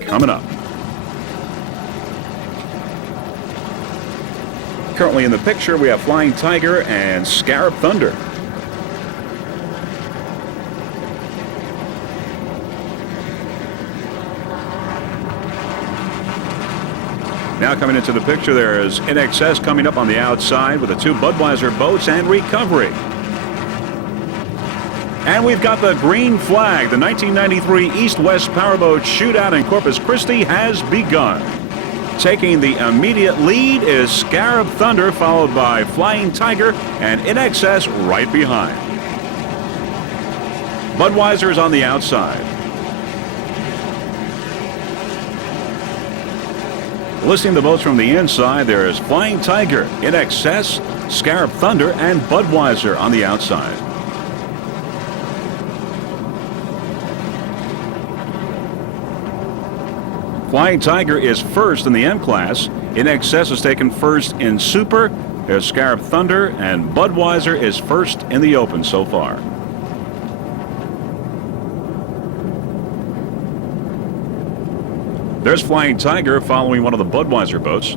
coming up. Currently in the picture, we have Flying Tiger and Scarab Thunder. Now coming into the picture, there is InXS coming up on the outside with the two Budweiser boats and Recovery. And we've got the green flag. The 1993 East-West Powerboat Shootout in Corpus Christi has begun. Taking the immediate lead is Scarab Thunder, followed by Flying Tiger and InXS right behind. Budweiser is on the outside. Listing the boats from the inside, there is Flying Tiger, InXS, Scarab Thunder, and Budweiser on the outside. Flying Tiger is first in the M class. InXS is taken first in Super. There's Scarab Thunder, and Budweiser is first in the Open so far. There's Flying Tiger following one of the Budweiser boats.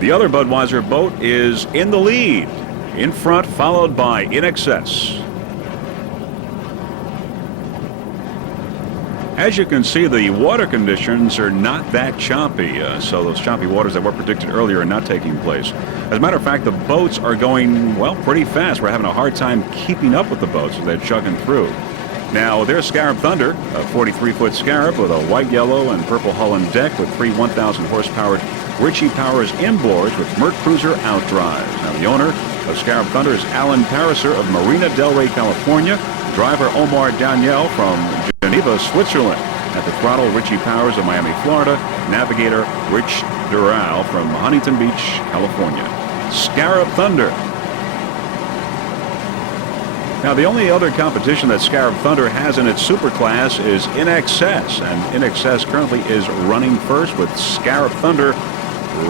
The other Budweiser boat is in the lead. In front, followed by InXS. As you can see, the water conditions are not that choppy, so those choppy waters that were predicted earlier are not taking place. As a matter of fact, the boats are going, well, pretty fast. We're having a hard time keeping up with the boats as they're chugging through. Now, there's Scarab Thunder, a 43-foot Scarab with a white, yellow, and purple hull and deck with three 1,000 horsepower Ritchie Powers inboards with Merc Cruiser outdrives. Now, the owner of Scarab Thunder is Alan Pariser of Marina Del Rey, California. Driver Omar Daniel from Geneva, Switzerland. At the throttle, Ritchie Powers of Miami, Florida. Navigator Rich Dural from Huntington Beach, California. Scarab Thunder. Now, the only other competition that Scarab Thunder has in its super class is InXS, and InXS currently is running first with Scarab Thunder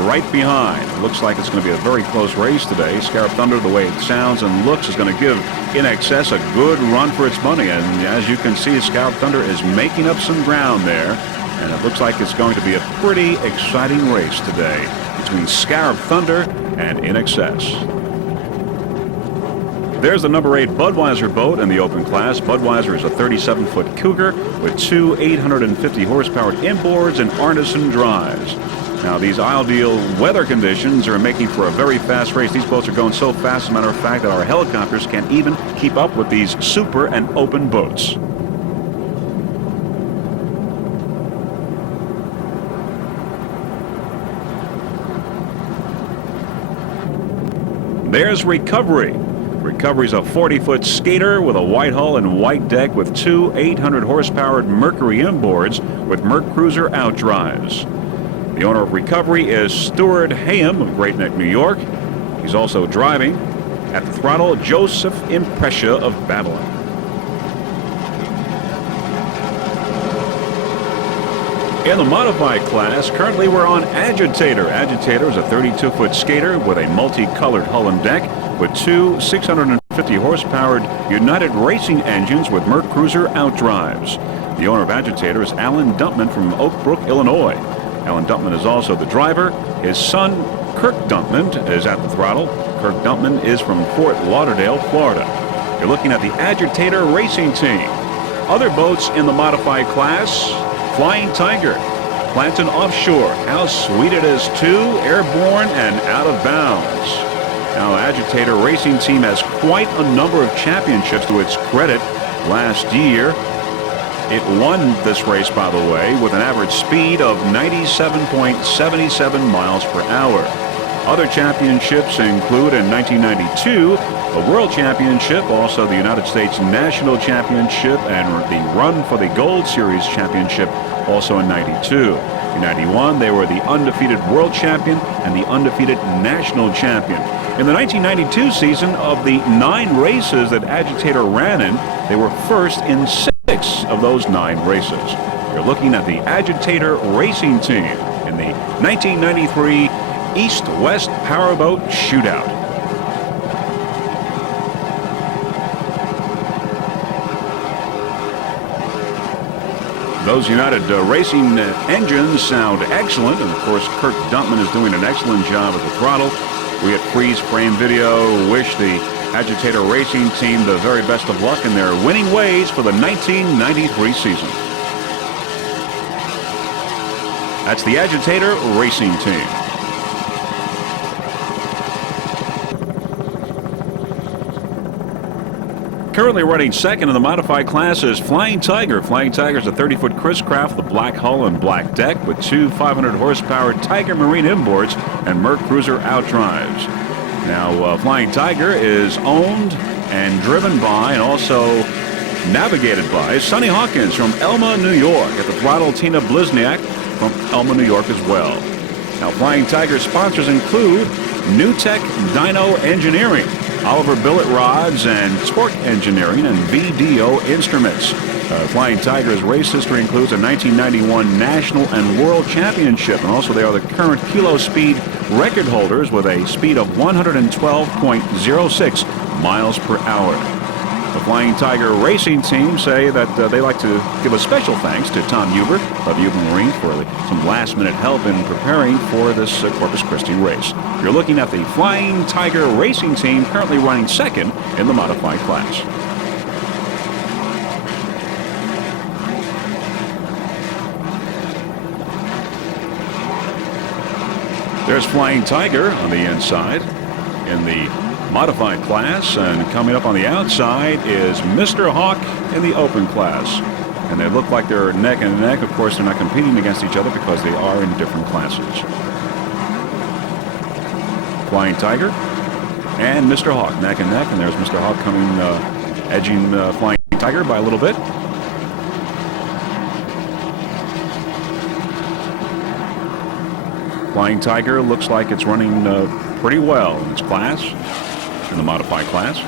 right behind. It looks like it's going to be a very close race today. Scarab Thunder, the way it sounds and looks, is going to give InXS a good run for its money. And as you can see, Scarab Thunder is making up some ground there. And it looks like it's going to be a pretty exciting race today between Scarab Thunder and InXS. There's the number 8 Budweiser boat in the open class. Budweiser is a 37-foot Cougar with two 850 horsepower inboards and Arneson drives. Now, these ideal weather conditions are making for a very fast race. These boats are going so fast, as a matter of fact, that our helicopters can't even keep up with these super and open boats. There's Recovery. Recovery's a 40-foot skater with a white hull and white deck with two 800 horsepower Mercury inboards with Merc Cruiser outdrives. The owner of Recovery is Stuart Hayham of Great Neck, New York. He's also driving. At the throttle, Joseph Impressia of Babylon. In the modified class, currently we're on Agitator. Agitator is a 32-foot skater with a multicolored hull and deck with two 650 horsepower United Racing engines with Merc Cruiser outdrives. The owner of Agitator is Alan Dumpman from Oak Brook, Illinois. Alan Dumpman is also the driver. His son, Kirk Dumpman, is at the throttle. Kirk Dumpman is from Fort Lauderdale, Florida. You're looking at the Agitator racing team. Other boats in the modified class, Flying Tiger, Clanton Offshore. How sweet it is, too, airborne and out of bounds. Now, Agitator racing team has quite a number of championships to its credit. Last year, it won this race, by the way, with an average speed of 97.77 miles per hour. Other championships include in 1992, the World Championship, also the United States National Championship, and the Run for the Gold Series Championship, also in 92. In 91, they were the undefeated World Champion and the undefeated National Champion. In the 1992 season, of the 9 races that Agitator ran in, they were first in 6 of those 9 races. You're looking at the Agitator racing team in the 1993 East-West Powerboat Shootout. Those United Racing engines sound excellent, and of course Kirk Dumpman is doing an excellent job at the throttle. We at Freeze Frame Video wish the Agitator Racing team the very best of luck in their winning ways for the 1993 season. That's the Agitator Racing team. Currently running second in the modified class is Flying Tiger. Flying Tiger is a 30-foot Chris craft, the black hull and black deck with two 500-horsepower Tiger Marine inboards and Merc Cruiser outdrives. Now, Flying Tiger is owned and driven by and also navigated by Sonny Hawkins from Elma, New York. At the throttle, Tina Blizniak from Elma, New York as well. Now, Flying Tiger sponsors include New Tech Dyno Engineering, Oliver Billet Rods and Sport Engineering, and VDO Instruments. Flying Tiger's race history includes a 1991 National and World Championship, and also they are the current kilo speed record holders with a speed of 112.06 miles per hour. The Flying Tiger Racing team say that they like to give a special thanks to Tom Hubert of Huber Marine for some last-minute help in preparing for this Corpus Christi race. You're looking at the Flying Tiger Racing team currently running second in the modified class. There's Flying Tiger on the inside in the modified class, and coming up on the outside is Mr. Hawk in the open class. And they look like they're neck and neck. Of course, they're not competing against each other because they are in different classes. Flying Tiger and Mr. Hawk neck and neck, and there's Mr. Hawk coming, edging Flying Tiger by a little bit. Flying Tiger looks like it's running pretty well in its class, in the modified class.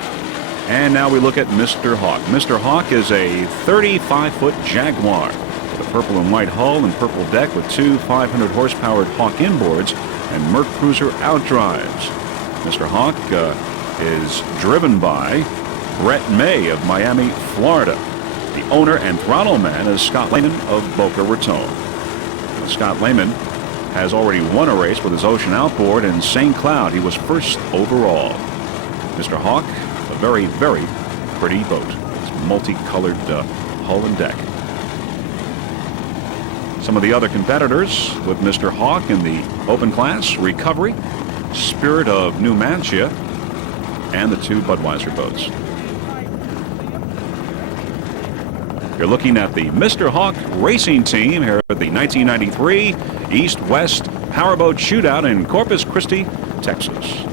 And now we look at Mr. Hawk. Mr. Hawk is a 35-foot Jaguar with a purple and white hull and purple deck with two 500-horsepower Hawk inboards and Merc Cruiser outdrives. Mr. Hawk is driven by Brett May of Miami, Florida. The owner and throttle man is Scott Lehman of Boca Raton. Scott Lehman has already won a race with his Ocean outboard in St. Cloud. He was first overall. Mr. Hawk, a very, very pretty boat. It's multicolored hull and deck. Some of the other competitors with Mr. Hawk in the open class: Recovery, Spirit of Numancia, and the two Budweiser boats. You're looking at the Mr. Hawk Racing team here at the 1993 East-West Powerboat Shootout in Corpus Christi, Texas.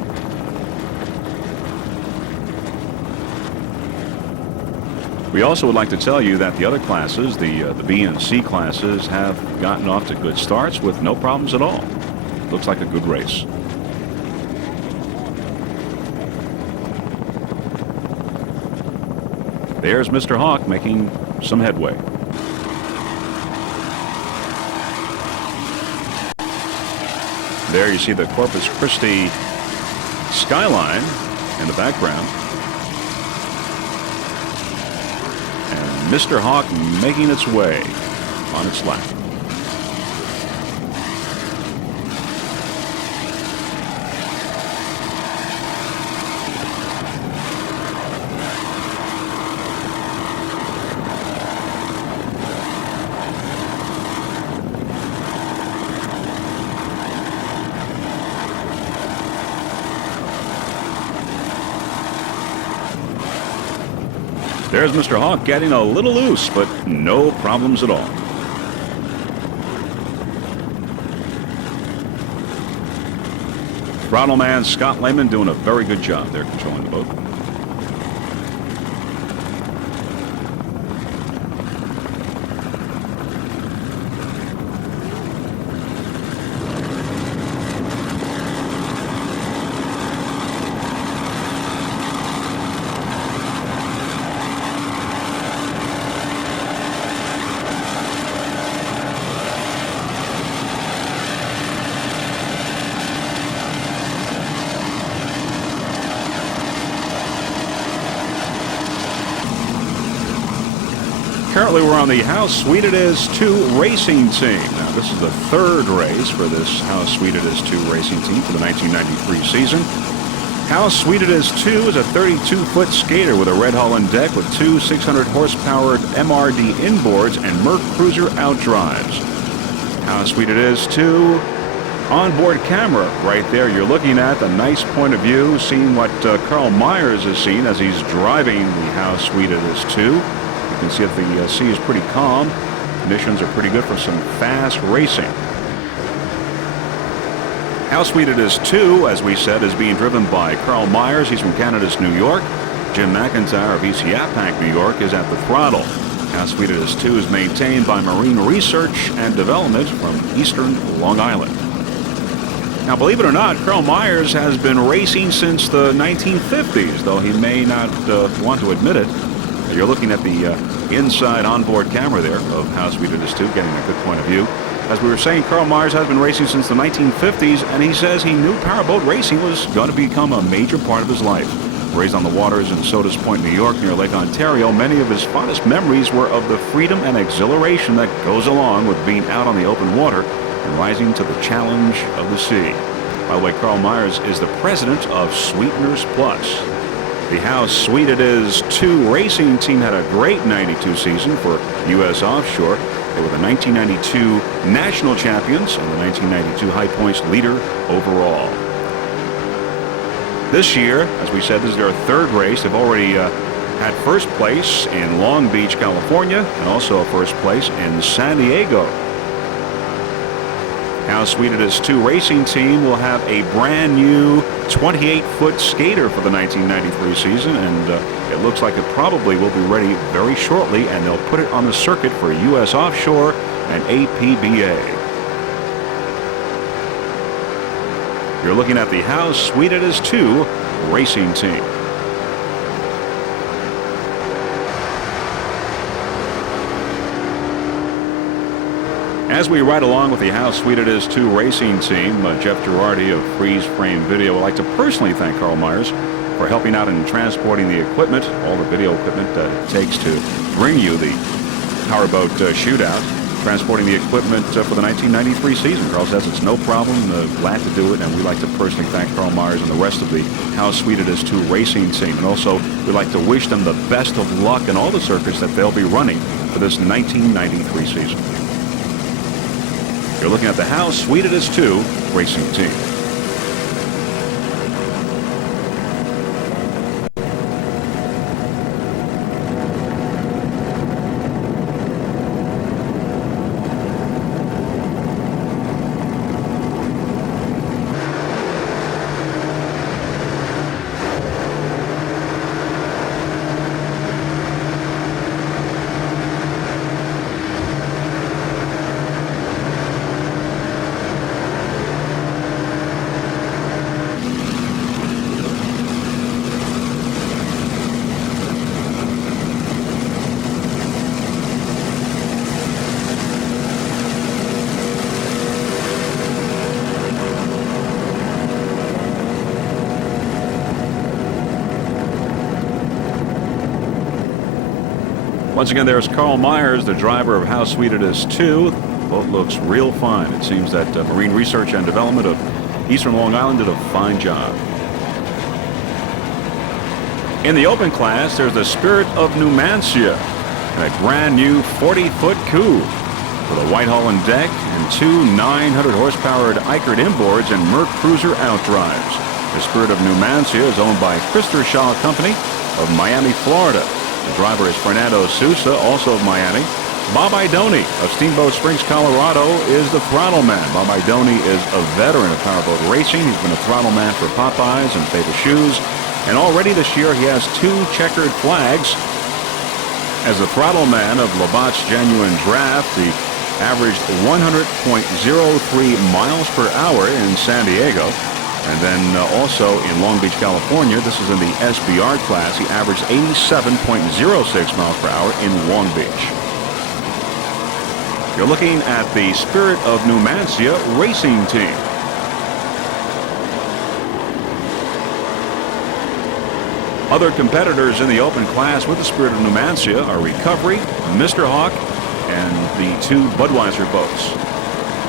We also would like to tell you that the other classes, the B and C classes, have gotten off to good starts with no problems at all. Looks like a good race. There's Mr. Hawk making some headway. There you see the Corpus Christi skyline in the background. And Mr. Hawk making its way on its lap. There's Mr. Hawk getting a little loose, but no problems at all. Throttle man Scott Lehman doing a very good job there controlling the boat. Currently, we're on the How Sweet It Is 2 racing team. Now, this is the third race for this How Sweet It Is 2 racing team for the 1993 season. How Sweet It Is 2 is a 32-foot skater with a red hull and deck with two 600-horsepower MRD inboards and Merc Cruiser outdrives. How Sweet It Is 2 onboard camera right there. You're looking at a nice point of view, seeing what Carl Myers has seen as he's driving the How Sweet It Is 2. You can see that the sea is pretty calm. Conditions are pretty good for some fast racing. How Sweet It Is 2, as we said, is being driven by Carl Myers. He's from Canada's New York. Jim McIntyre of EC Apache, New York, is at the throttle. How Sweet It Is 2 is maintained by Marine Research and Development from Eastern Long Island. Now, believe it or not, Carl Myers has been racing since the 1950s, though he may not want to admit it. You're looking at the inside onboard camera there of How Sweet It Is 2, getting a good point of view. As we were saying, Carl Myers has been racing since the 1950s, and he says he knew powerboat racing was going to become a major part of his life. Raised on the waters in Sodas Point, New York, near Lake Ontario, many of his fondest memories were of the freedom and exhilaration that goes along with being out on the open water and rising to the challenge of the sea. By the way, Carl Myers is the president of Sweeteners Plus. The How Sweet It Is 2 racing team had a great 92 season for U.S. Offshore. They were the 1992 national champions and the 1992 High Points leader overall. This year, as we said, this is their third race. They've already had first place in Long Beach, California, and also a first place in San Diego. How Sweet It Is 2 racing team will have a brand new 28-foot skater for the 1993 season, and it looks like it probably will be ready very shortly, and they'll put it on the circuit for U.S. Offshore and APBA. You're looking at the How Sweet It Is 2 racing team. As we ride along with the How Sweet It Is 2 racing team, Jeff Girardi of Freeze Frame Video would like to personally thank Carl Myers for helping out in transporting the equipment, all the video equipment that it takes to bring you the Powerboat shootout, transporting the equipment for the 1993 season. Carl says it's no problem, glad to do it, and we'd like to personally thank Carl Myers and the rest of the How Sweet It Is 2 racing team. And also, we'd like to wish them the best of luck in all the circuits that they'll be running for this 1993 season. You're looking at the How Sweet It Is 2 racing team. Once again, there's Carl Myers, the driver of How Sweet It Is 2. The boat looks real fine. It seems that Marine Research and Development of Eastern Long Island did a fine job. In the open class, there's the Spirit of Numancia and a brand new 40-foot coupe with a white hull and deck and two 900-horsepower Ikard inboards and Merc Cruiser outdrives. The Spirit of Numancia is owned by Christopher Shaw Company of Miami, Florida. The driver is Fernando Sousa, also of Miami. Bob Idoni of Steamboat Springs, Colorado, is the throttle man. Bob Idoni is a veteran of powerboat racing. He's been a throttle man for Popeyes and Favorite Shoes. And already this year, he has two checkered flags. As the throttle man of Labatt's Genuine Draft, he averaged 100.03 miles per hour in San Diego. And then also in Long Beach, California, this is in the SBR class, he averaged 87.06 miles per hour in Long Beach. You're looking at the Spirit of Numancia racing team. Other competitors in the open class with the Spirit of Numancia are Recovery, Mr. Hawk, and the two Budweiser boats.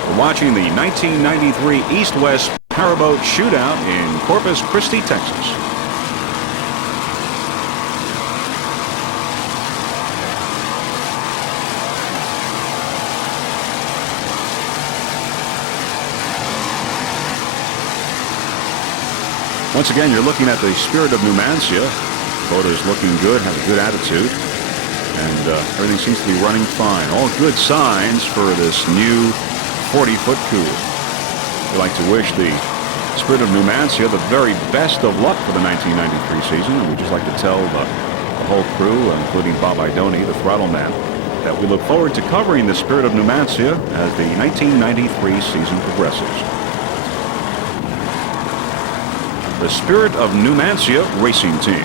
We're watching the 1993 East-West Powerboat Shootout in Corpus Christi, Texas. Once again, you're looking at the Spirit of Numancia. The boat is looking good, has a good attitude, and everything seems to be running fine. All good signs for this new 40-foot coupe. We'd like to wish the Spirit of Numancia the very best of luck for the 1993 season, and we'd just like to tell the whole crew, including Bob Idoni, the throttle man, that we look forward to covering the Spirit of Numancia as the 1993 season progresses. The Spirit of Numancia Racing Team.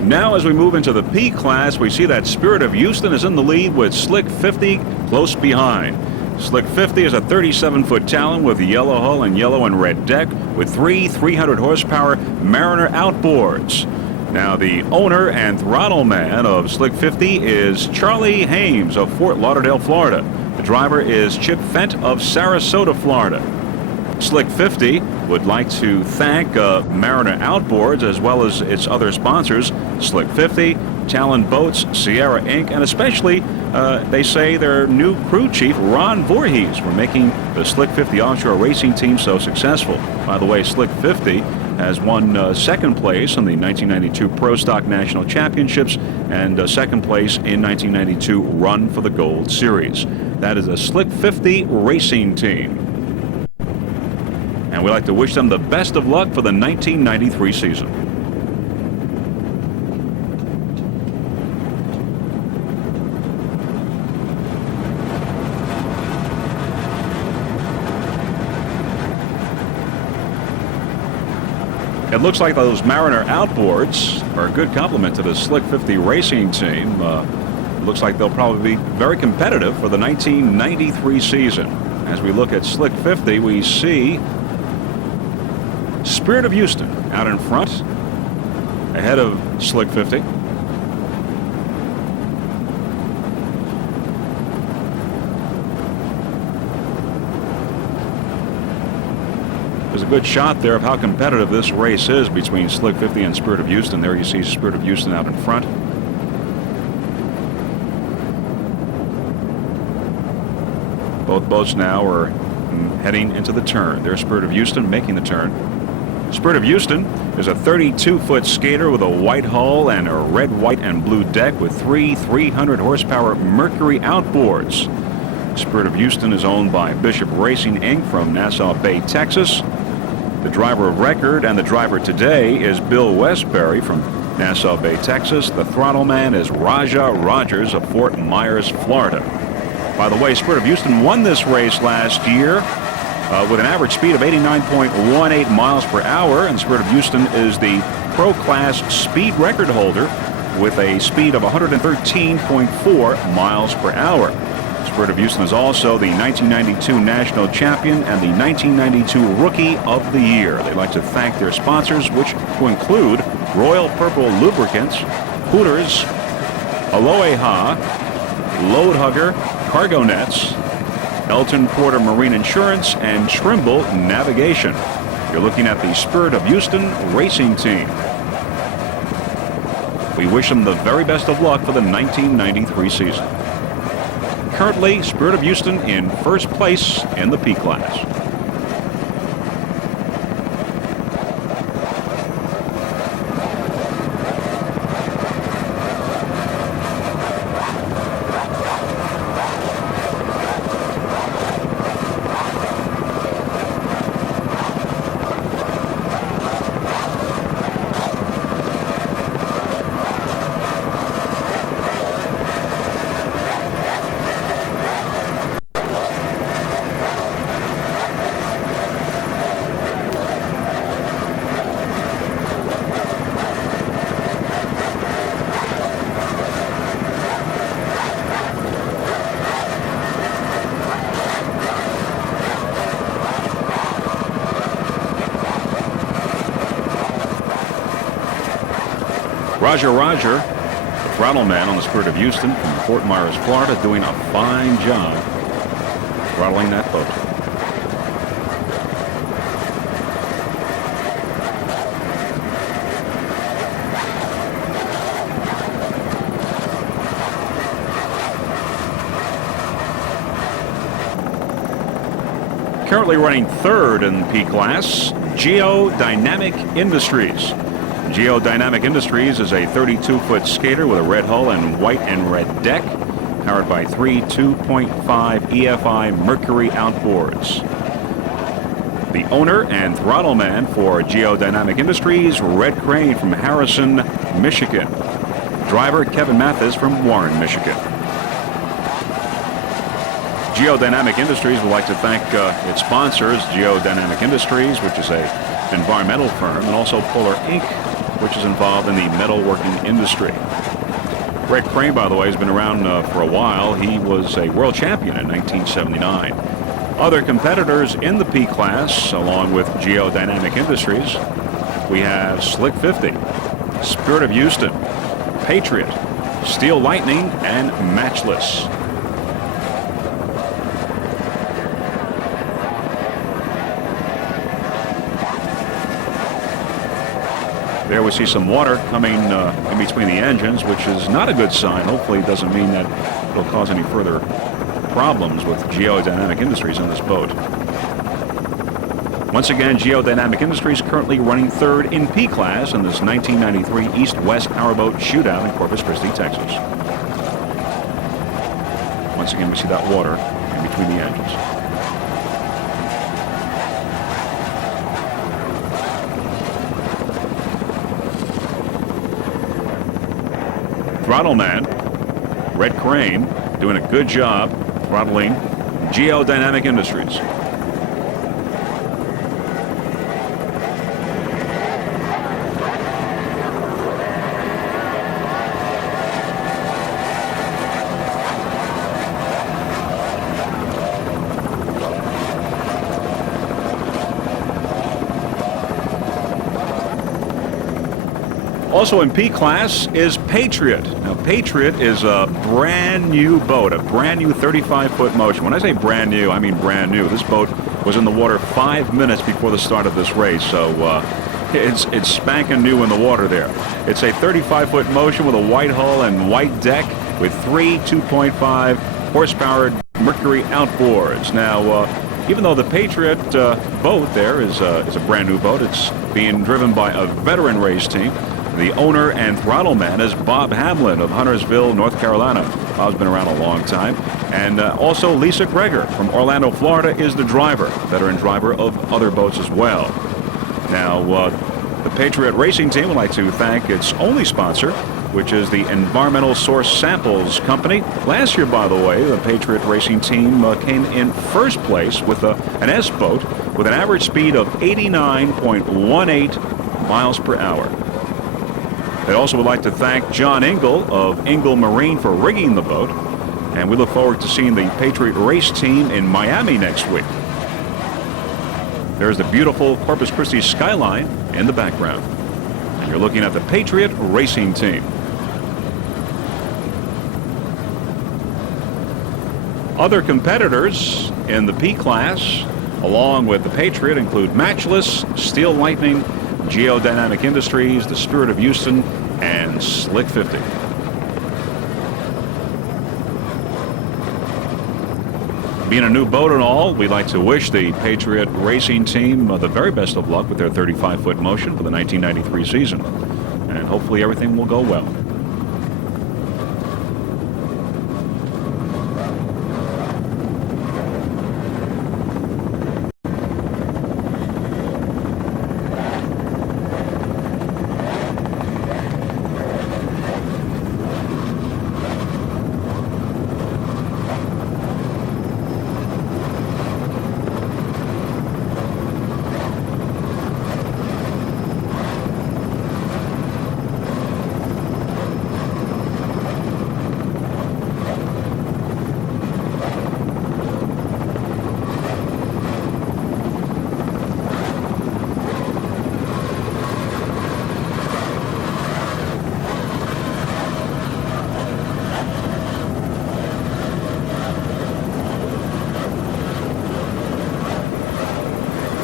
Now, as we move into the P class, we see that Spirit of Houston is in the lead with Slick 50 close behind. Slick 50 is a 37-foot Talon with yellow hull and yellow and red deck with three 300-horsepower Mariner outboards. Now, the owner and throttle man of Slick 50 is Charlie Hames of Fort Lauderdale, Florida. The driver is Chip Fent of Sarasota, Florida. Slick 50 would like to thank Mariner Outboards as well as its other sponsors, Slick 50, Talon Boats, Sierra Inc., and especially, they say, their new crew chief, Ron Voorhees, for making the Slick 50 offshore racing team so successful. By the way, Slick 50 has won second place in the 1992 Pro Stock National Championships and second place in 1992 Run for the Gold Series. That is a Slick 50 racing team. And we'd like to wish them the best of luck for the 1993 season. It looks like those Mariner outboards are a good complement to the Slick 50 racing team. Looks like they'll probably be very competitive for the 1993 season. As we look at Slick 50, we see Spirit of Houston out in front, ahead of Slick 50. There's a good shot there of how competitive this race is between Slick 50 and Spirit of Houston. There you see Spirit of Houston out in front. Both boats now are heading into the turn. There's Spirit of Houston making the turn. Spirit of Houston is a 32-foot skater with a white hull and a red, white, and blue deck with three 300-horsepower Mercury outboards. Spirit of Houston is owned by Bishop Racing, Inc. from Nassau Bay, Texas. The driver of record and the driver today is Bill Westbury from Nassau Bay, Texas. The throttle man is Raja Rogers of Fort Myers, Florida. By the way, Spirit of Houston won this race last year with an average speed of 89.18 miles per hour, and Spirit of Houston is the Pro Class speed record holder with a speed of 113.4 miles per hour. Spirit of Houston is also the 1992 national champion and the 1992 Rookie of the Year. They'd like to thank their sponsors, which will include Royal Purple Lubricants, Hooters, Aloha, Load Hugger, Cargo Nets, Elton Porter Marine Insurance, and Trimble Navigation. You're looking at the Spirit of Houston racing team. We wish them the very best of luck for the 1993 season. Currently, Spirit of Houston in first place in the P class. Roger, the throttle man on the Spirit of Houston from Fort Myers, Florida, doing a fine job throttling that boat. Currently running third in P class, Geodynamic Industries. Geodynamic Industries is a 32-foot skater with a red hull and white and red deck, powered by three 2.5 EFI Mercury outboards. The owner and throttle man for Geodynamic Industries, Red Crane from Harrison, Michigan. Driver Kevin Mathis from Warren, Michigan. Geodynamic Industries would like to thank its sponsors, Geodynamic Industries, which is an environmental firm, and also Polar Inc., which is involved in the metalworking industry. Red Crane, by the way, has been around for a while. He was a world champion in 1979. Other competitors in the P class, along with Geodynamic Industries, we have Slick 50, Spirit of Houston, Patriot, Steel Lightning, and Matchless. There we see some water coming in between the engines, which is not a good sign. Hopefully it doesn't mean that it'll cause any further problems with Geodynamic Industries on this boat. Once again, Geodynamic Industries currently running third in P class in this 1993 East-West Powerboat shootout in Corpus Christi, Texas. Once again, we see that water in between the engines. Throttle man, Red Crane, doing a good job throttling Geodynamic Industries. Also in P class is Patriot. Now, Patriot is a brand new boat, a brand new 35-foot motion. When I say brand new, I mean brand new. This boat was in the water 5 minutes before the start of this race, so it's spanking new in the water there. It's a 35-foot motion with a white hull and white deck with three 2.5 horsepower Mercury outboards. Now, even though the Patriot boat there is a brand new boat, it's being driven by a veteran race team. The owner and throttle man is Bob Hamlin of Huntersville, North Carolina. Bob's been around a long time. And also Lisa Greger from Orlando, Florida is the driver, veteran driver of other boats as well. Now, the Patriot Racing Team would like to thank its only sponsor, which is the Environmental Source Samples Company. Last year, by the way, the Patriot Racing Team came in first place with an S boat with an average speed of 89.18 miles per hour. They also would like to thank John Engel of Engel Marine for rigging the boat. And we look forward to seeing the Patriot race team in Miami next week. There's the beautiful Corpus Christi skyline in the background. And you're looking at the Patriot racing team. Other competitors in the P class, along with the Patriot, include Matchless, Steel Lightning, Geodynamic Industries, the Spirit of Houston, and Slick 50. Being a new boat and all, we'd like to wish the Patriot racing team the very best of luck with their 35-foot motion for the 1993 season. And hopefully everything will go well.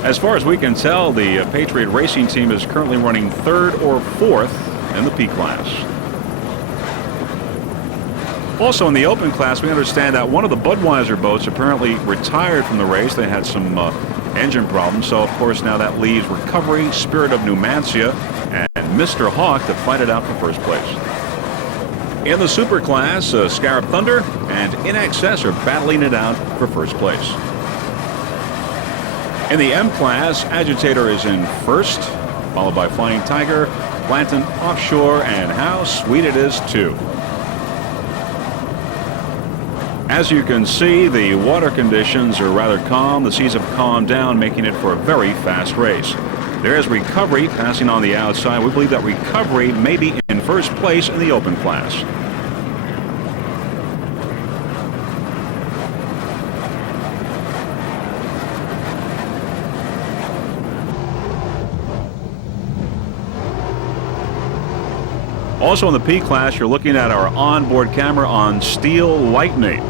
As far as we can tell, the Patriot racing team is currently running third or fourth in the P class. Also in the open class, we understand that one of the Budweiser boats apparently retired from the race. They had some engine problems, so of course now that leaves Recovery, Spirit of Numancia, and Mr. Hawk to fight it out for first place. In the super class, Scarab Thunder and In Excess are battling it out for first place. In the M class, Agitator is in first, followed by Flying Tiger, Planton, Offshore, and How Sweet It Is Too. As you can see, the water conditions are rather calm. The seas have calmed down, making it for a very fast race. There's Recovery passing on the outside. We believe that Recovery may be in first place in the open class. Also in the P class, you're looking at our onboard camera on Steel Lightning.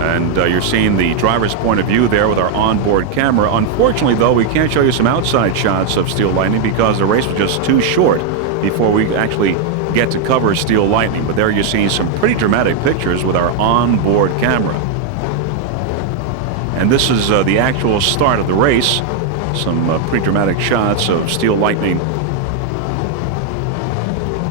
And you're seeing the driver's point of view there with our onboard camera. Unfortunately, though, we can't show you some outside shots of Steel Lightning because the race was just too short before we actually get to cover Steel Lightning. But there you're seeing some pretty dramatic pictures with our onboard camera. And this is the actual start of the race. Some pretty dramatic shots of Steel Lightning.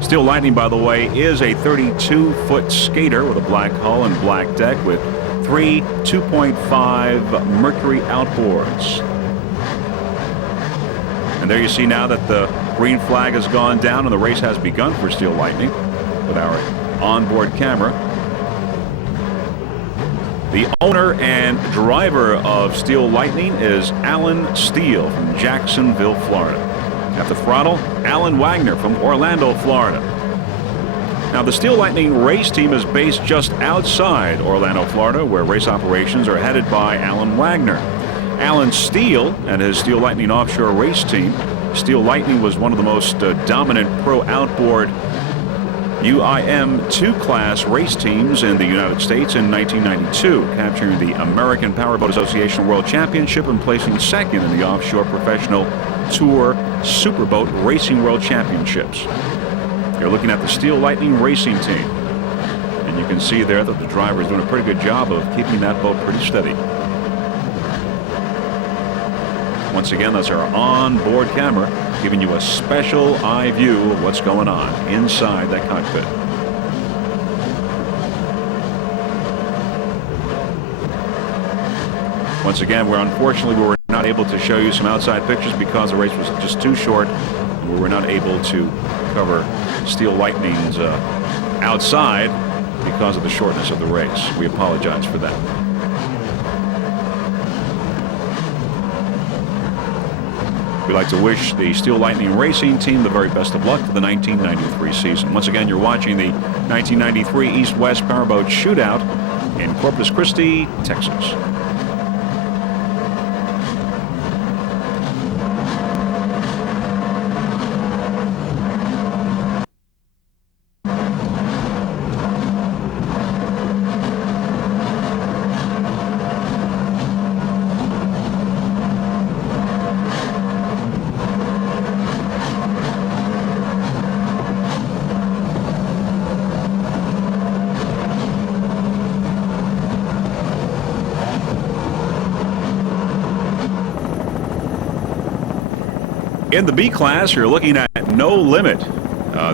Steel Lightning, by the way, is a 32-foot skater with a black hull and black deck with 3 2.5 Mercury outboards. And there you see now that the green flag has gone down and the race has begun for Steel Lightning with our onboard camera. The owner and driver of Steel Lightning is Alan Steele from Jacksonville, Florida. At the throttle, Alan Wagner from Orlando, Florida. Now, the Steel Lightning race team is based just outside Orlando, Florida, where race operations are headed by Alan Wagner. Alan Steele and his Steel Lightning Offshore race team. Steel Lightning was one of the most dominant pro outboard UIM-2 class race teams in the United States in 1992, capturing the American Powerboat Association World Championship and placing second in the Offshore Professional Tour Superboat Racing World Championships. You're looking at the Steel Lightning racing team. And you can see there that the driver is doing a pretty good job of keeping that boat pretty steady. Once again, that's our onboard camera giving you a special eye view of what's going on inside that cockpit. Once again, unfortunately we were not able to show you some outside pictures because the race was just too short, and we were not able to cover Steel Lightning's outside because of the shortness of the race. We apologize for that. We'd like to wish the Steel Lightning Racing team the very best of luck for the 1993 season. Once again, you're watching the 1993 East-West Powerboat Shootout in Corpus Christi, Texas. In the B class, you're looking at No Limit.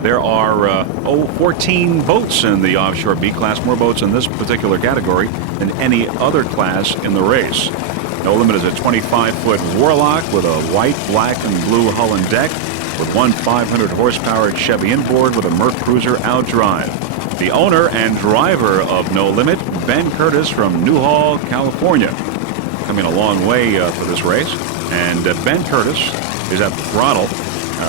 There are 14 boats in the offshore B class, more boats in this particular category than any other class in the race. No Limit is a 25-foot Warlock with a white, black, and blue hull and deck with one 500-horsepower Chevy inboard with a Merc Cruiser outdrive. The owner and driver of No Limit, Ben Curtis from Newhall, California. Coming a long way for this race. And Ben Curtis is at the throttle.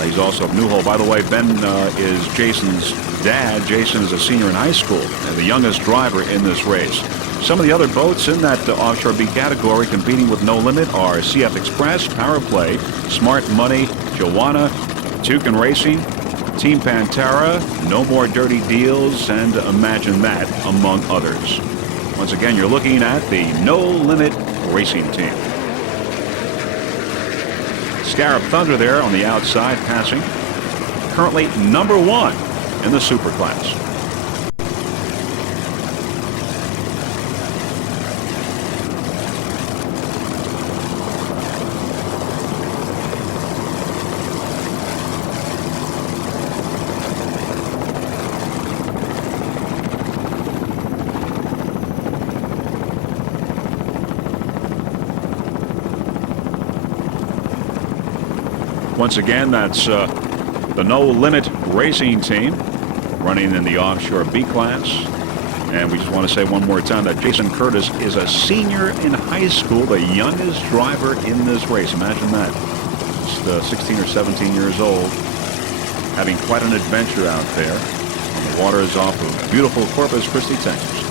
He's also of Newhall. By the way, Ben is Jason's dad. Jason is a senior in high school and the youngest driver in this race. Some of the other boats in that offshore B category competing with No Limit are CF Express, Power Play, Smart Money, Joanna, Tucan Racing, Team Pantera, No More Dirty Deals, and Imagine That, among others. Once again, you're looking at the No Limit Racing team. Scarab Thunder there on the outside passing. Currently number one in the super class. Once again, that's the No Limit Racing team running in the offshore B class. And we just want to say one more time that Jason Curtis is a senior in high school, the youngest driver in this race. Imagine that. Just 16 or 17 years old, having quite an adventure out there on the waters off of beautiful Corpus Christi, Texas.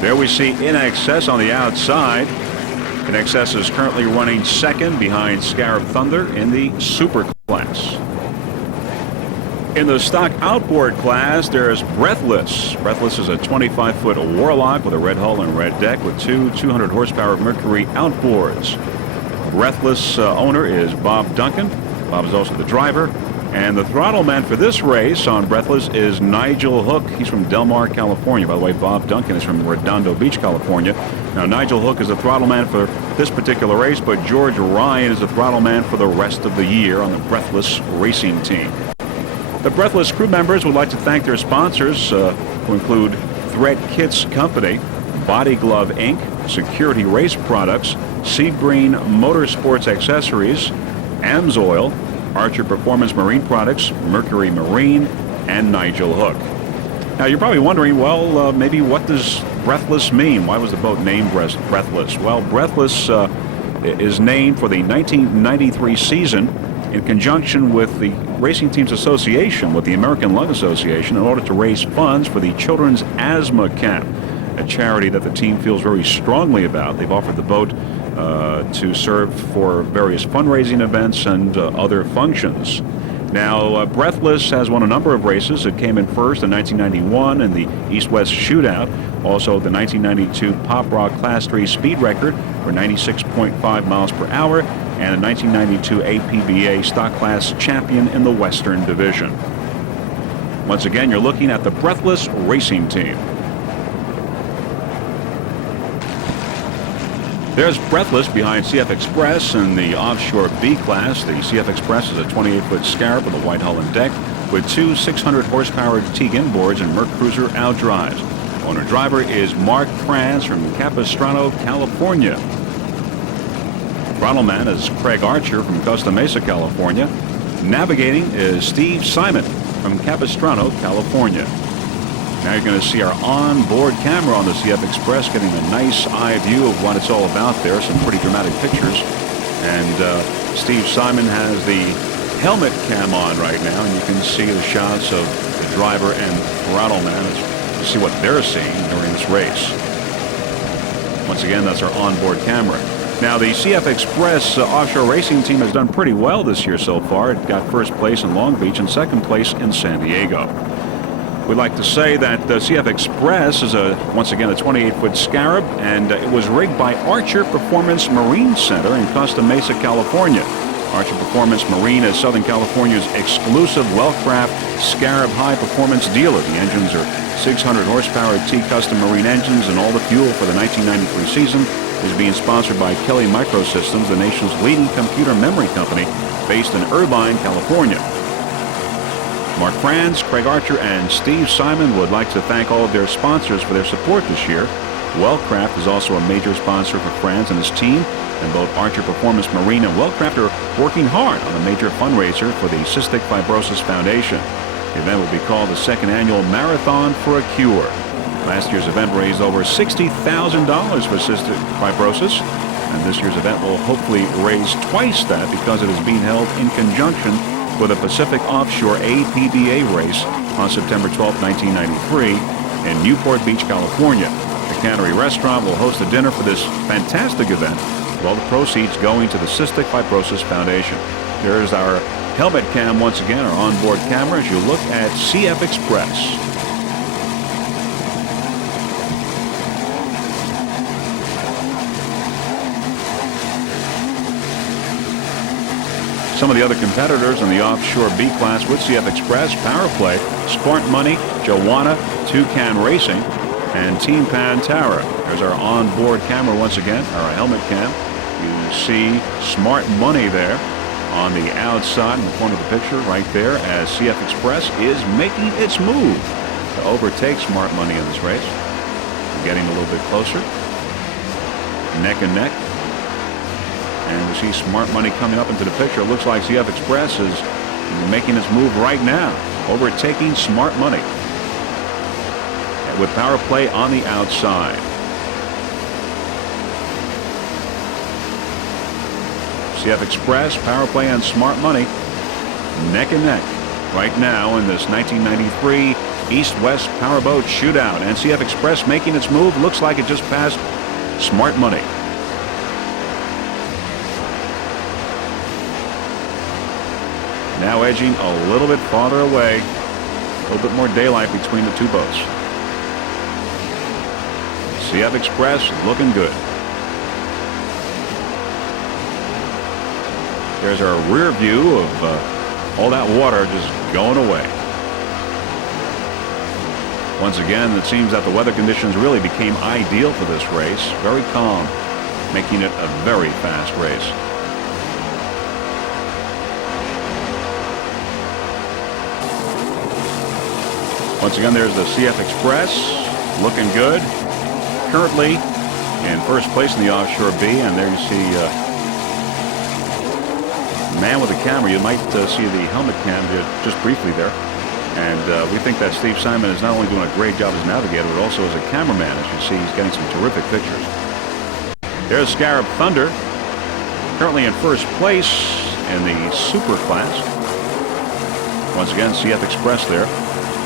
There we see In Excess on the outside. In Excess is currently running second behind Scarab Thunder in the super class. In the stock outboard class, there's Breathless. Breathless is a 25-foot Warlock with a red hull and red deck with two 200-horsepower Mercury outboards. Breathless owner is Bob Duncan. Bob is also the driver. And the throttle man for this race on Breathless is Nigel Hook. He's from Del Mar, California. By the way, Bob Duncan is from Redondo Beach, California. Now, Nigel Hook is the throttle man for this particular race, but George Ryan is the throttle man for the rest of the year on the Breathless racing team. The Breathless crew members would like to thank their sponsors, who include Thread Kits Company, Body Glove Inc., Security Race Products, Sea Green Motorsports Accessories, AMSOIL, Archer Performance Marine Products, Mercury Marine, and Nigel Hook. Now, you're probably wondering, well, maybe what does Breathless mean? Why was the boat named Breathless? Well, Breathless is named for the 1993 season in conjunction with the Racing Teams Association, with the American Lung Association, in order to raise funds for the Children's Asthma Camp, a charity that the team feels very strongly about. They've offered the boat to serve for various fundraising events and other functions. Now, Breathless has won a number of races. It came in first in 1991 in the East-West Shootout. Also, the 1992 Pop Rock Class 3 speed record for 96.5 miles per hour, and the 1992 APBA Stock Class champion in the Western Division. Once again, you're looking at the Breathless racing team. There's Breathless behind CF Express in the offshore B class. The CF Express is a 28-foot Scarab with a white hull and deck with two 600-horsepower Teague inboards and Merc Cruiser outdrives. Owner-driver is Mark Franz from Capistrano, California. Throttle man is Craig Archer from Costa Mesa, California. Navigating is Steve Simon from Capistrano, California. Now you're going to see our onboard camera on the CF Express getting a nice eye view of what it's all about there. Some pretty dramatic pictures. And Steve Simon has the helmet cam on right now, and you can see the shots of the driver and throttle man to see what they're seeing during this race. Once again, that's our onboard camera. Now, the CF Express offshore racing team has done pretty well this year so far. It got first place in Long Beach and second place in San Diego. We'd like to say that the CF Express is once again a 28-foot Scarab, and it was rigged by Archer Performance Marine Center in Costa Mesa, California. Archer Performance Marine is Southern California's exclusive Wellcraft Scarab high-performance dealer. The engines are 600 horsepower T-Custom Marine engines, and all the fuel for the 1993 season is being sponsored by Kelly Microsystems, the nation's leading computer memory company based in Irvine, California. Mark Franz, Craig Archer, and Steve Simon would like to thank all of their sponsors for their support this year. Wellcraft is also a major sponsor for Franz and his team, and both Archer Performance Marine and Wellcraft are working hard on a major fundraiser for the Cystic Fibrosis Foundation. The event will be called the second annual Marathon for a Cure. Last year's event raised over $60,000 for cystic fibrosis, and this year's event will hopefully raise twice that because it is being held in conjunction with a Pacific Offshore APBA race on September 12, 1993 in Newport Beach, California. The Cannery Restaurant will host a dinner for this fantastic event, with all the proceeds going to the Cystic Fibrosis Foundation. There's our helmet cam once again, our onboard camera, as you look at CF Express. Some of the other competitors in the offshore B class with CF Express: Powerplay, Smart Money, Joanna, Toucan Racing, and Team Pantera. There's our onboard camera once again, our helmet cam. You see Smart Money there on the outside in the corner of the picture right there as CF Express is making its move to overtake Smart Money in this race. We're getting a little bit closer, neck and neck. And we see Smart Money coming up into the picture. It looks like CF Express is making its move right now, overtaking Smart Money, with Power Play on the outside. CF Express, Power Play, and Smart Money neck and neck right now in this 1993 East-West Powerboat shootout. And CF Express making its move. Looks like it just passed Smart Money. Now edging a little bit farther away. A little bit more daylight between the two boats. CF Express looking good. There's our rear view of all that water just going away. Once again, it seems that the weather conditions really became ideal for this race. Very calm, making it a very fast race. Once again, there's the CF Express, looking good. Currently in first place in the offshore B, and there you see man with a camera. You might see the helmet cam just briefly there. And we think that Steve Simon is not only doing a great job as navigator, but also as a cameraman. As you see, he's getting some terrific pictures. There's Scarab Thunder, currently in first place in the super class. Once again, CF Express there.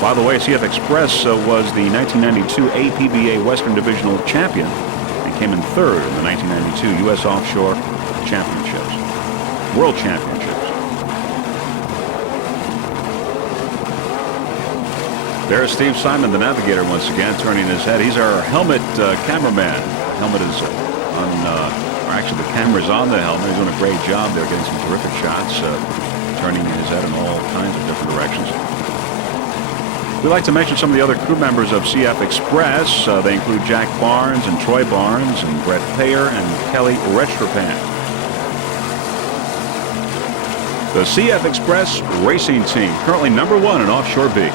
By the way, CF Express was the 1992 APBA Western Divisional Champion and came in third in the 1992 U.S. Offshore Championships, World Championships. There's Steve Simon, the navigator, once again, turning his head. He's our helmet cameraman. The helmet is on, or actually the camera's on the helmet. He's doing a great job there, getting some terrific shots, turning his head in all kinds of different directions. We'd like to mention some of the other crew members of CF Express. They include Jack Barnes and Troy Barnes and Brett Payer and Kelly Retropan. The CF Express racing team, currently #1 in offshore B.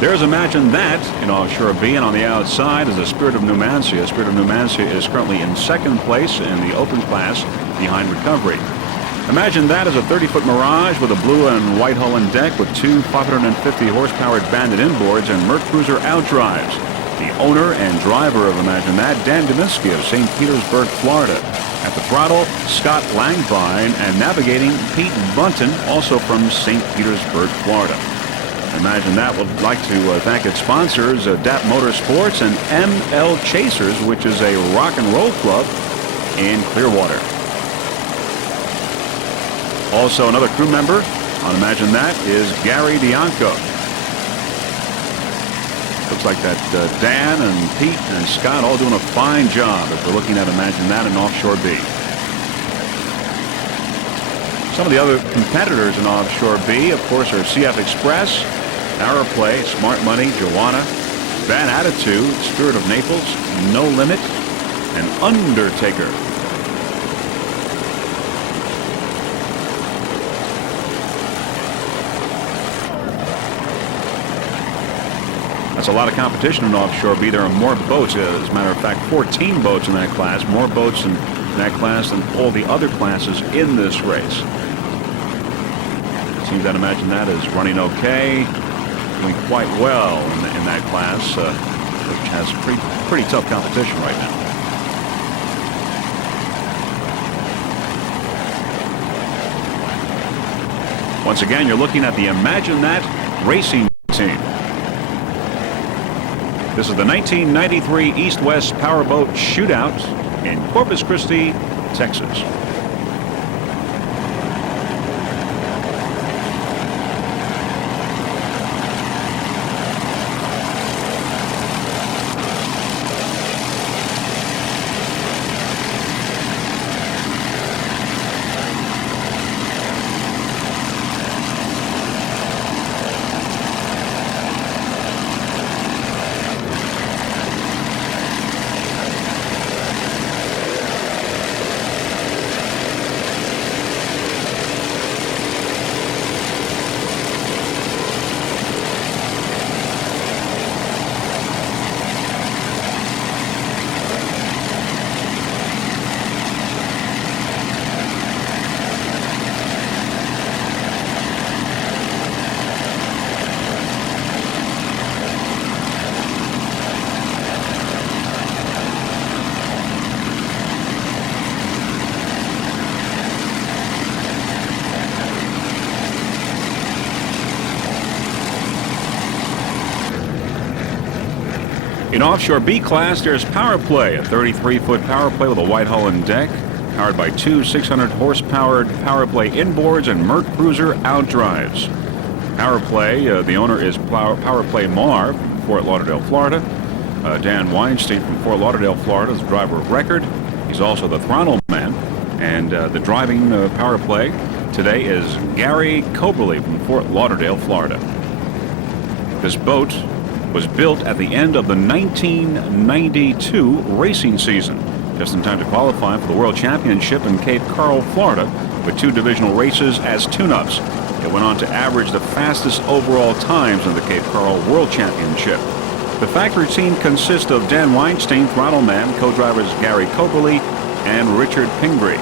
There's Imagine That in Offshore B, and on the outside is the Spirit of Numancia. Spirit of Numancia is currently in second place in the open class behind Recovery. Imagine That is a 30-foot Mirage with a blue and white hull and deck with two 550 horsepower Bandit inboards and Merc Cruiser outdrives. The owner and driver of Imagine That, Dan Deminsky of St. Petersburg, Florida. At the throttle, Scott Langvine, and navigating Pete Bunton, also from St. Petersburg, Florida. Imagine That would like to thank its sponsors, DAP Motorsports and ML Chasers, which is a rock and roll club in Clearwater. Also, another crew member on Imagine That is Gary Bianco. Looks like that Dan and Pete and Scott all doing a fine job as we're looking at Imagine That in Offshore B. Some of the other competitors in Offshore B, of course, are CF Express, Power Play, Smart Money, Joanna, Bad Attitude, Spirit of Naples, No Limit, and Undertaker. That's a lot of competition in Offshore B. There are more boats. As a matter of fact, 14 boats in that class. More boats in that class than all the other classes in this race. It seems that Imagine That is running okay. Doing quite well in that class, which has pretty tough competition right now. Once again, you're looking at the Imagine That racing team. This is the 1993 East-West Powerboat Shootout in Corpus Christi, Texas. In Offshore B class, there's Power Play, a 33-foot Power Play with a white hull and deck, powered by two 600-horse-powered Power Play inboards and Merc Cruiser outdrives. Power Play, the owner is Power Play Marv from Fort Lauderdale, Florida. Dan Weinstein from Fort Lauderdale, Florida is the driver of record. He's also the throttle man. And the driving Power Play today is Gary Coberly from Fort Lauderdale, Florida. This boat was built at the end of the 1992 racing season, just in time to qualify for the World Championship in Cape Coral, Florida, with two divisional races as tune-ups. It went on to average the fastest overall times in the Cape Coral World Championship. The factory team consists of Dan Weinstein, throttle man, co-drivers Gary Coberly and Richard Pingree.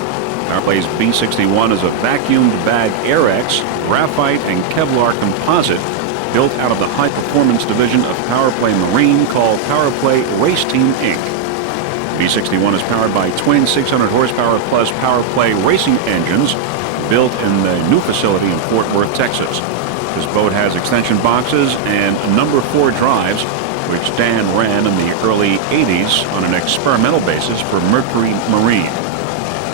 Power Play's B61 is a vacuumed bag Airex, graphite, and Kevlar composite built out of the high-performance division of Power Play Marine called Power Play Race Team, Inc. B61 is powered by twin 600-horsepower plus Power Play racing engines built in the new facility in Fort Worth, Texas. This boat has extension boxes and number 4 drives, which Dan ran in the early 80s on an experimental basis for Mercury Marine.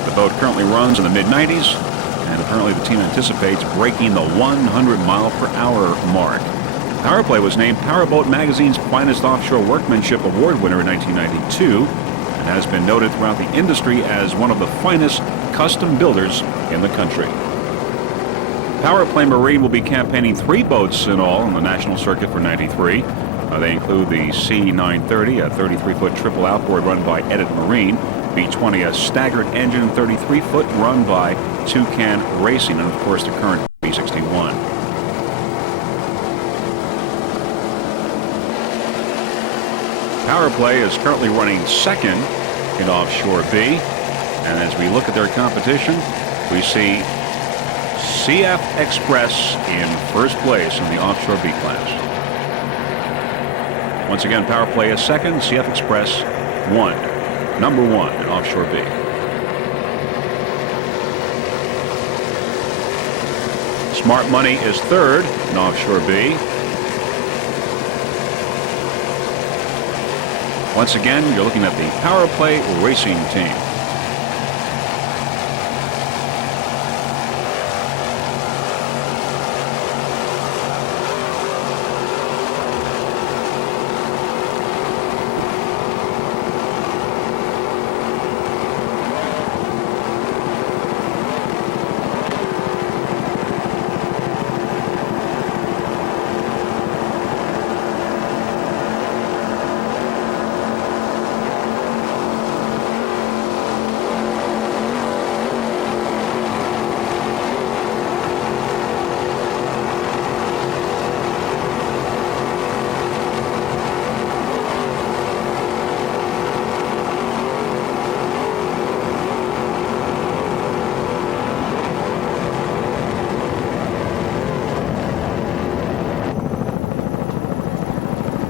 The boat currently runs in the mid-90s, and apparently the team anticipates breaking the 100-mile-per-hour mark. Power Play was named Powerboat Magazine's Finest Offshore Workmanship Award winner in 1992 and has been noted throughout the industry as one of the finest custom builders in the country. Power Play Marine will be campaigning 3 boats in all on the national circuit for 93. They include the C930, a 33-foot triple outboard run by Edit Marine, B20, a staggered engine 33-foot run by Toucan Racing, and of course the current B61. Power Play is currently running second in Offshore B. And as we look at their competition, we see CF Express in first place in the Offshore B class. Once again, Power Play is second, CF Express number one in Offshore B. Smart Money is third in Offshore B. Once again, you're looking at the Power Play Racing team.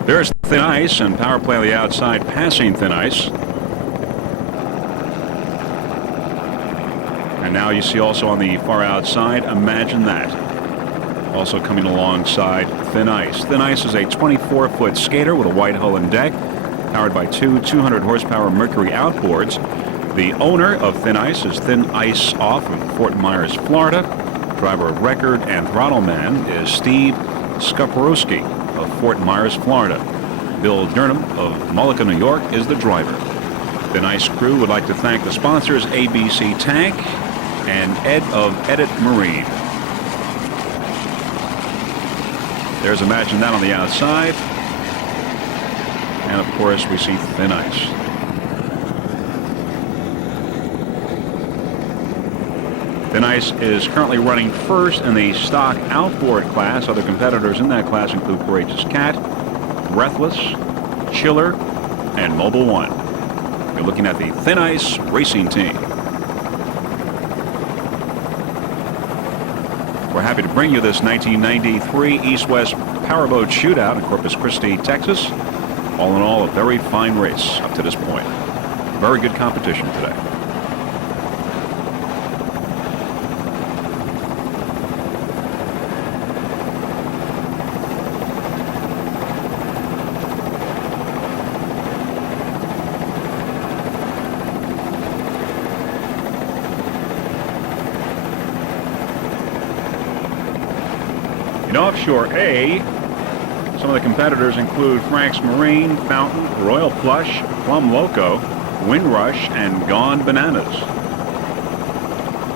There's thin ice and Power Play on the outside passing thin ice. And now you see also on the far outside, Imagine That. Also coming alongside Thin Ice. Thin Ice is a 24-foot skater with a white hull and deck, powered by two 200-horsepower Mercury outboards. The owner of Thin Ice is Thin Ice Off of Fort Myers, Florida. Driver of record and throttle man is Steve Skaporowski of Fort Myers, Florida. Bill Durham of Mullica, New York is the driver. The Nice crew would like to thank the sponsors ABC Tank and Ed of Edit Marine. There's Imagine That on the outside. And of course we see Thin Ice. Thin Ice is currently running first in the stock outboard class. Other competitors in that class include Courageous Cat, Breathless, Chiller, and Mobile One. You're looking at the Thin Ice Racing team. We're happy to bring you this 1993 East-West Powerboat shootout in Corpus Christi, Texas. All in all, a very fine race up to this point. Very good competition today. In Offshore A, some of the competitors include Frank's Marine, Fountain, Royal Flush, Plum Loco, Windrush, and Gone Bananas.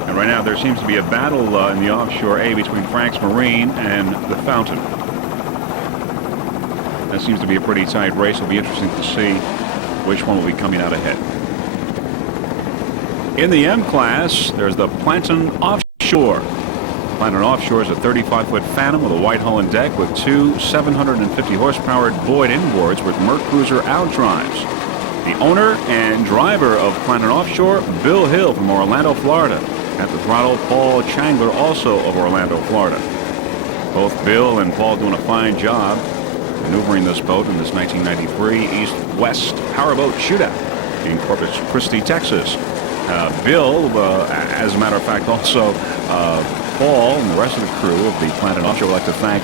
And right now there seems to be a battle in the Offshore A between Frank's Marine and the Fountain. That seems to be a pretty tight race. It'll be interesting to see which one will be coming out ahead. In the M class, there's the Planton Offshore. Planton Offshore is a 35-foot Phantom with a white hull and deck with two 750-horsepower Boyd inboards with Mercruiser outdrives. The owner and driver of Planton Offshore, Bill Hill from Orlando, Florida. At the throttle, Paul Changler, also of Orlando, Florida. Both Bill and Paul doing a fine job maneuvering this boat in this 1993 East-West Powerboat shootout in Corpus Christi, Texas. Bill, as a matter of fact, also Paul and the rest of the crew of the Planton Offshore would like to thank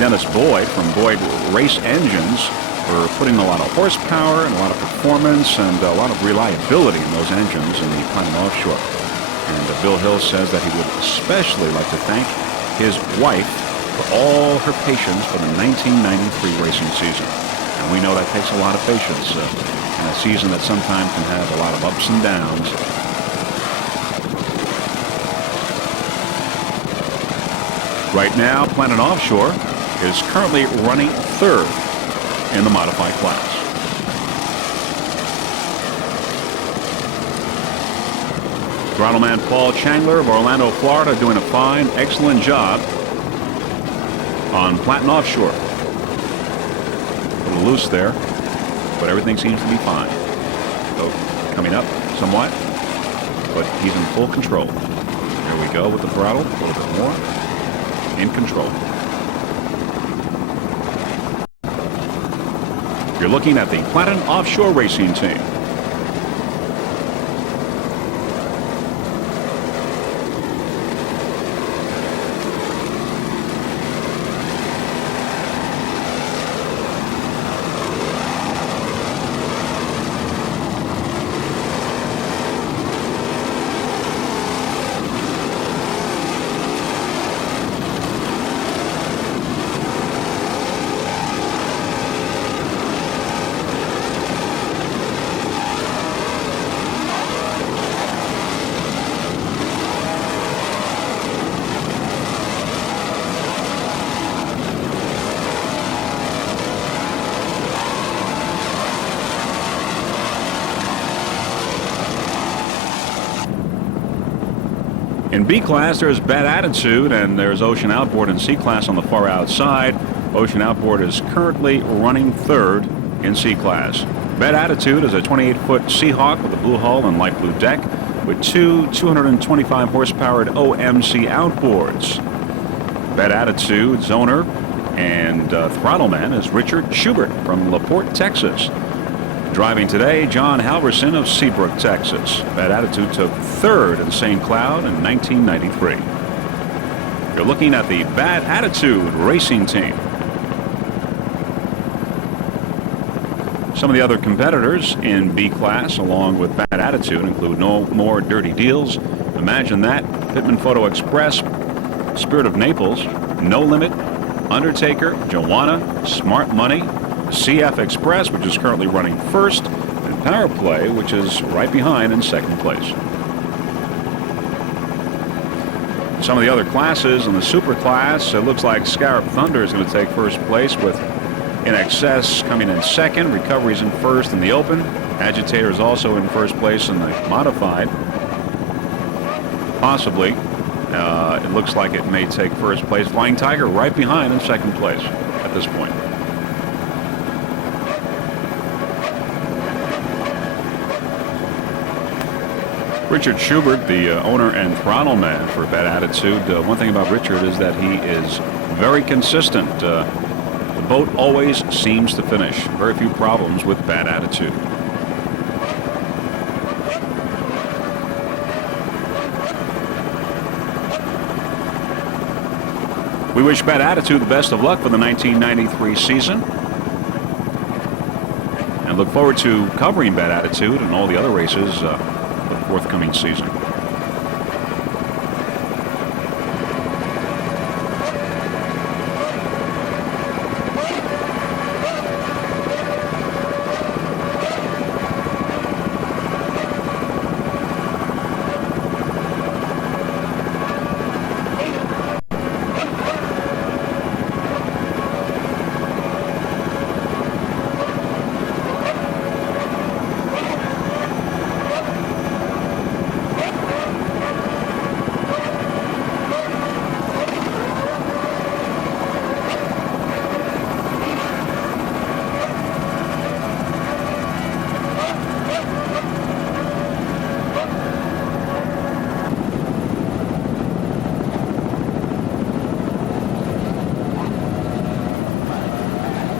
Dennis Boyd from Boyd Race Engines for putting a lot of horsepower and a lot of performance and a lot of reliability in those engines in the Planton Offshore. And Bill Hill says that he would especially like to thank his wife for all her patience for the 1993 racing season. And we know that takes a lot of patience in a season that sometimes can have a lot of ups and downs. Right now, Planton Offshore is currently running third in the modified class. Throttleman Paul Changler of Orlando, Florida, doing a fine, excellent job on Planton Offshore. A little loose there. but everything seems to be fine. So coming up somewhat, but he's in full control. Here we go with the throttle, a little bit more. In control. You're looking at the Platinum Offshore Racing Team. In B class, there's Bad Attitude, and there's Ocean Outboard in C class on the far outside. Ocean Outboard is currently running third in C class. Bad Attitude is a 28-foot Seahawk with a blue hull and light blue deck with two 225 horsepowered OMC outboards. Bad Attitude's owner and throttle man is Richard Schubert from LaPorte, Texas. Driving today, John Halverson of Seabrook, Texas. Bad Attitude took third in St. Cloud in 1993. You're looking at the Bad Attitude Racing Team. Some of the other competitors in B class, along with Bad Attitude, include No More Dirty Deals, Imagine That, Pittman Photo Express, Spirit of Naples, No Limit, Undertaker, Joanna, Smart Money, CF Express, which is currently running first, and Power Play, which is right behind in second place. Some of the other classes in the super class, it looks like Scarab Thunder is going to take first place with In Excess coming in second. Recovery's in first in the open. Agitator is also in first place in the modified. Possibly. It looks like it may take first place. Flying Tiger right behind in second place at this point. Richard Schubert, the owner and throttle man for Bad Attitude. One thing about Richard is that he is very consistent. The boat always seems to finish. Very few problems with Bad Attitude. We wish Bad Attitude the best of luck for the 1993 season, and look forward to covering Bad Attitude and all the other races for the forthcoming season.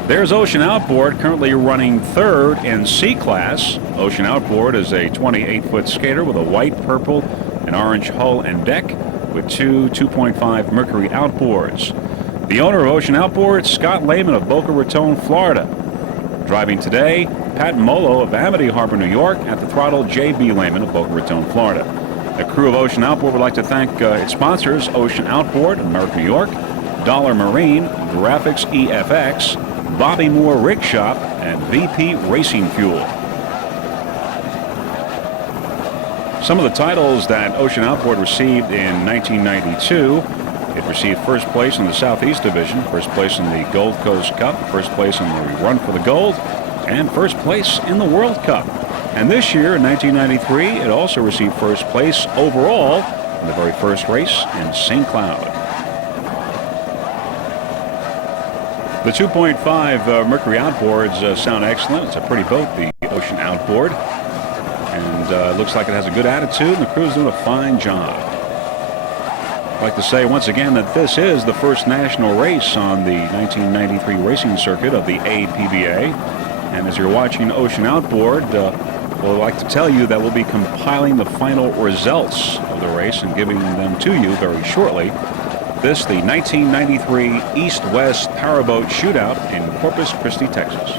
There's Ocean Outboard, currently running third in C class. Ocean Outboard is a 28-foot skater with a white, purple, and orange hull and deck with two 2.5 Mercury outboards. The owner of Ocean Outboard, Scott Lehman of Boca Raton, Florida. Driving today, Pat Molo of Amity Harbor, New York, at the throttle, J.B. Lehman of Boca Raton, Florida. The crew of Ocean Outboard would like to thank its sponsors, Ocean Outboard, America, New York, Dollar Marine, Graphics EFX, Bobby Moore Rig Shop, and VP Racing Fuel. Some of the titles that Ocean Outboard received in 1992. It received first place in the Southeast Division, first place in the Gold Coast Cup, first place in the Run for the Gold, and first place in the World Cup. And this year, in 1993, it also received first place overall in the very first race in St. Cloud. The 2.5 Mercury outboards sound excellent. It's a pretty boat, the Ocean Outboard. And looks like it has a good attitude, and the crew's doing a fine job. I'd like to say once again that this is the first national race on the 1993 racing circuit of the APBA. And as you're watching Ocean Outboard, we'd like to tell you that we'll be compiling the final results of the race and giving them to you very shortly. This, the 1993 East-West Powerboat Shootout in Corpus Christi, Texas.